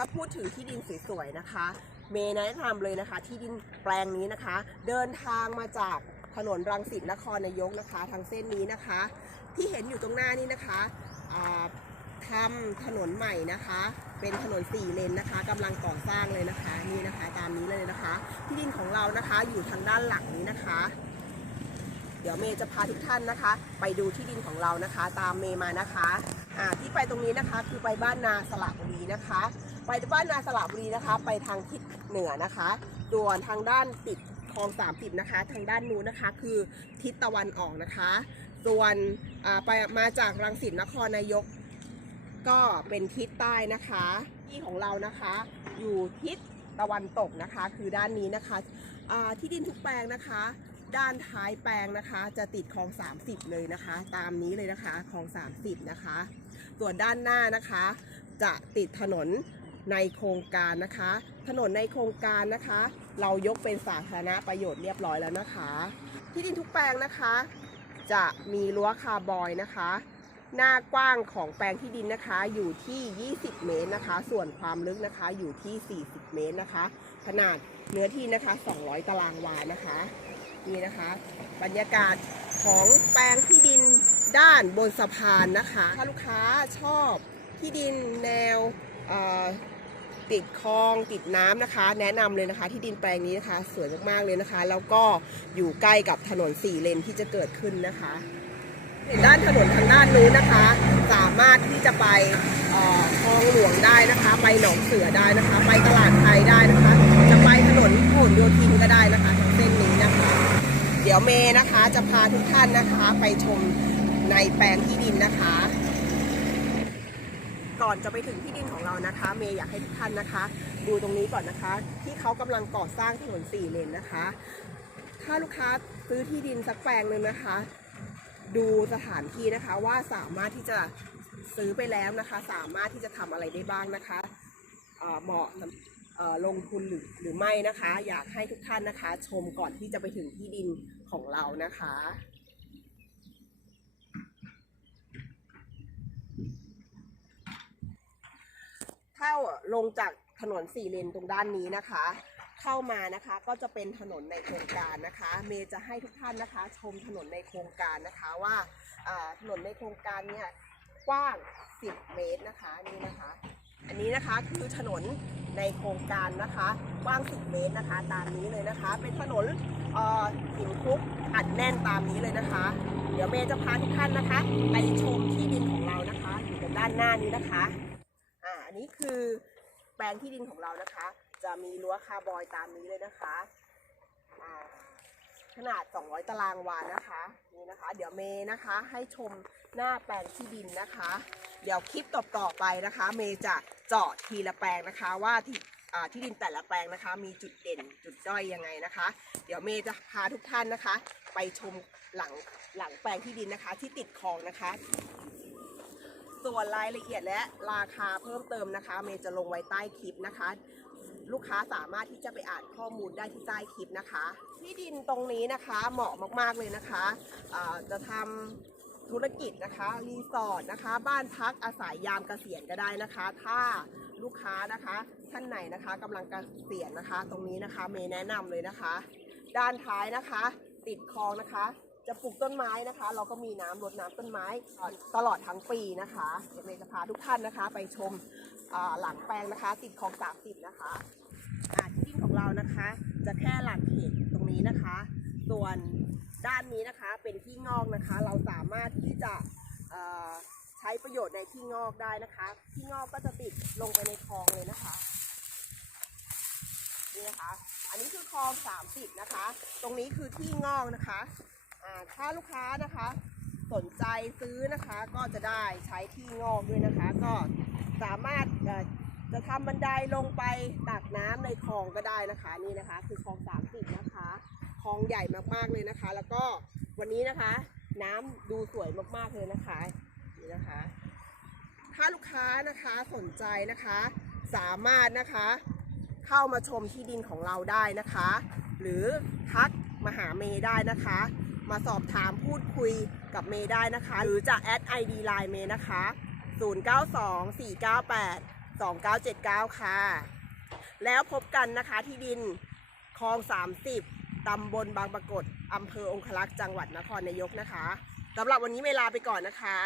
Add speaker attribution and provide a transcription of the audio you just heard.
Speaker 1: ถ้าพูดถึงที่ดินสวยๆนะคะ เมย์แนะนำเลยนะคะ ที่ดินแปลงนี้นะคะ เดินทางมาจากถนนรังสิตนครนายกนะคะ ทางเส้นนี้นะคะ ที่เห็นอยู่ตรงหน้านี้นะคะอ่าทำถนนใหม่นะคะ เป็นถนนสี่เลนนะคะกำลังก่อสร้างเลยนะคะนี่นะคะ ตามนี้เลยนะคะ ที่ดินของเรานะคะอยู่ทางด้านหลังนี้นะคะ เดี๋ยวเมย์จะพาทุกท่านนะคะ ไปดูที่ดินของเรานะคะ ตามเมย์มานะคะอ่าที่ไปตรงนี้นะคะคือไปบ้านนาสระบุรีนะคะ ไปบ้านนาสระบุรีนะคะ ไปทางทิศเหนือนะคะส่วนทางด้านติดคลองสามสิบนะคะ ทางด้านนู้นนะคะคือทิศตะวันออกนะคะ ส่วนไปมาจากรังสิตนครนายก ก็เป็นทิศใต้นะคะ ที่ของเรานะคะอยู่ทิศตะวันตกนะคะ คือด้านนี้นะคะที่ดินทุกแปลงนะคะ ด้านท้ายแปลงนะคะ จะติดคลอง 30 เลยนะคะ ตามนี้เลยนะคะคลอง 30 นะคะ ส่วนด้านหน้านะคะ จะติดถนนในโครงการนะคะ ถนนในโครงการนะคะ เรายกเป็นสาธารณประโยชน์เรียบร้อยแล้วนะคะ ที่ดินทุกแปลงนะคะ จะมีรั้วคาร์บอยนะคะ หน้ากว้างของแปลงที่ดินนะคะอยู่ที่ 20 เมตรนะคะ ส่วนความลึกนะคะอยู่ที่ 40 เมตรนะคะ ขนาดเนื้อที่นะคะ 200 ตารางวานะคะ นี่นะคะ บรรยากาศของแปลงที่ดินด้านบนสะพานนะคะ ถ้าลูกค้าชอบที่ดินแนวติดคลองติดน้ำนะคะ แนะนำเลยนะคะ ที่ดินแปลงนี้นะคะ สวยมากๆเลยนะคะ แล้วก็อยู่ใกล้กับถนนสี่เลนที่จะเกิดขึ้นนะคะเห็นด้านถนนทางด้านนู้นนะคะ สามารถที่จะไปคลองหลวงได้นะคะ ไปหนองเสือได้นะคะ ไปตลาดไทยได้นะคะ จะไปถนนพหลโยธินก็ได้นะคะ นะคะ เดี๋ยวเมย์นะคะจะพาทุกท่านนะคะ ไปชมในแปลงที่ดินนะคะ ก่อนจะไปถึงที่ดินของเรานะคะ เมย์อยากให้ทุกท่านนะคะ ดูตรงนี้ก่อนนะคะ ที่เขากำลังก่อสร้างถนนสี่เลนนะคะ ถ้าลูกค้าซื้อที่ดินสักแปลงหนึ่งนะคะ ดูสถานที่นะคะว่าสามารถที่จะซื้อไปแล้วนะคะ สามารถที่จะทำอะไรได้บ้างนะคะเเหมาะ ลงทุนหรือหรือไม่นะคะ อยากให้ทุกท่านนะคะ ชมก่อนที่จะไปถึงที่ดินของเรานะคะเข้าลงจากถนนสี่เลนตรงด้านนี้นะคะ เข้ามานะคะก็จะเป็นถนนในโครงการนะคะ เมย์จะให้ทุกท่านนะคะ ชมถนนในโครงการนะคะว่าถนนในโครงการเนี่ยกว้าง 10 เมตรนะคะนี่นะคะ อันนี้นะคะคือถนน ในโครงการนะคะกว้าง 10 เมตรนะคะ ตามนี้เลยนะคะ เป็นถนนอ่อหินคลุกอัดแน่นตามนี้เลยนะคะ เดี๋ยวเมย์จะพาทุกท่านนะคะ ไปชมที่ดินของเรานะคะอยู่ด้านหน้านี้นะคะอ่าอันนี้คือแปลงที่ดินของเรานะคะ จะมีรั้วคาร์บอยตามนี้เลยนะคะอ่าขนาด 200 ตารางวานะคะ นี่นะคะ เดี๋ยวเมย์นะคะให้ชมหน้าแปลงที่ดินนะคะ เดี๋ยวคลิปต่อๆไปนะคะ เมย์จะเจาะทีละแปลงนะคะว่าที่ที่ดินแต่ละแปลงนะคะ มีจุดเด่นจุดด้อยยังไงนะคะ เดี๋ยวเมย์จะพาทุกท่านนะคะ ไปชมหลังหลังแปลงที่ดินนะคะ ที่ติดคลองนะคะ ส่วนรายละเอียดและราคาเพิ่มเติมนะคะ เมย์จะลงไว้ใต้คลิปนะคะ ลูกค้าสามารถที่จะไปอ่านข้อมูลได้ที่ใต้คลิปนะคะ ที่ดินตรงนี้นะคะเหมาะมากๆเลยนะคะจะทำ ธุรกิจนะคะรีสอร์ทนะคะ บ้านพักอาศัยยามเกษียณก็ได้นะคะ ถ้าลูกค้านะคะท่านไหนนะคะกำลังเกษียณนะคะ ตรงนี้นะคะเมย์แนะนำเลยนะคะ ด้านท้ายนะคะ ติดคลองนะคะ จะปลูกต้นไม้นะคะ เราก็มีน้ำรดน้ำต้นไม้ตลอดทั้งปีนะคะเดี๋ยวเมย์จะพาทุกท่านนะคะ ไปชมหลังแปลงนะคะ ติดคลองสามสิบนะคะอาที่ดินของเรานะคะ จะแค่หลักเขตตรงนี้นะคะ ส่วน ด้านนี้นะคะเป็นที่งอกนะคะ เราสามารถที่จะใช้ประโยชน์ในที่งอกได้นะคะที่งอกก็จะติดลงไปในคลองเลยนะคะนี่นะคะ อันนี้คือคลอง30นะคะ ตรงนี้คือที่งอกนะคะถ้าลูกค้านะคะ สนใจซื้อนะคะก็จะได้ใช้ที่งอกด้วยนะคะ ก็สามารถจะทำบันไดลงไปตักน้ำในคลองก็ได้นะคะ นี่นะคะ คือคลอง30นะคะ คลองใหญ่มากๆเลยนะคะ แล้วก็วันนี้นะคะ น้ำดูสวยมากๆเลยนะคะนี่นะคะ ถ้าลูกค้านะคะสนใจนะคะ สามารถนะคะ เข้ามาชมที่ดินของเราได้นะคะ หรือทักมาหาเมย์ได้นะคะ มาสอบถามพูดคุยกับเมย์ได้นะคะ หรือจะแอด ID Line เมย์นะคะ 092498 2979 ค่ะ แล้วพบกันนะคะที่ดินคลอง 30 ตำบลบางปรากฏอำเภอองคลักษ์จังหวัดนครนายกนะคะสำหรับวันนี้เวลาไปก่อนนะคะ